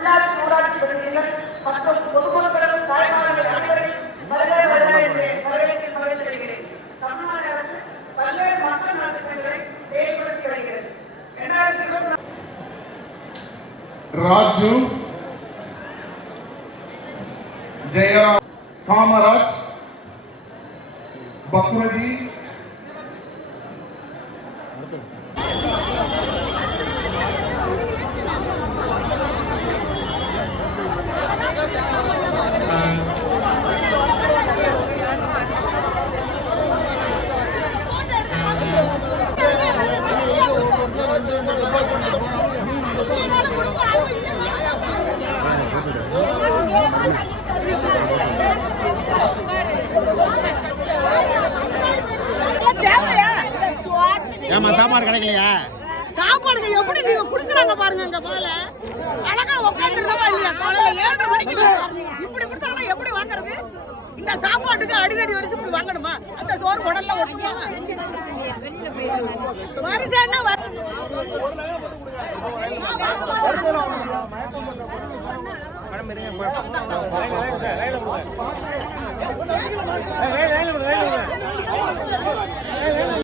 உள்ளாட்சி ஊராட்சி பகுதிகள் மற்றும் பொதுமக்களும் தாய்மார்கள் அனைவரையும் வரவேற்று மகிழ்ச்சி அடைகிறேன். தமிழ்நாடு அரசு பல்வேறு மக்கள் நலத்திட்டங்களை செயல்படுத்தி வருகிறது. 2024 ராஜு, ஜெயராம், காமராஜ், பக்ரதி, சாப்பாடு கிடைக்கலையா? சாப்பாடு எப்படி நீங்க குடுக்குறாங்க பாருங்க. இந்த போல அழகா உட்காந்துருந்தா இல்லையா? காலையில 7:30 மணிக்கு வந்தோம். இப்படி கொடுத்தாங்கன்னா எப்படி வாங்குறது? இந்த சாப்பாட்டுக்கு அடிக்கடி வரிசை இப்படி வாங்கணுமா? அந்த சோறு உடல்ல ஒட்டுமா? வரிசைன்னா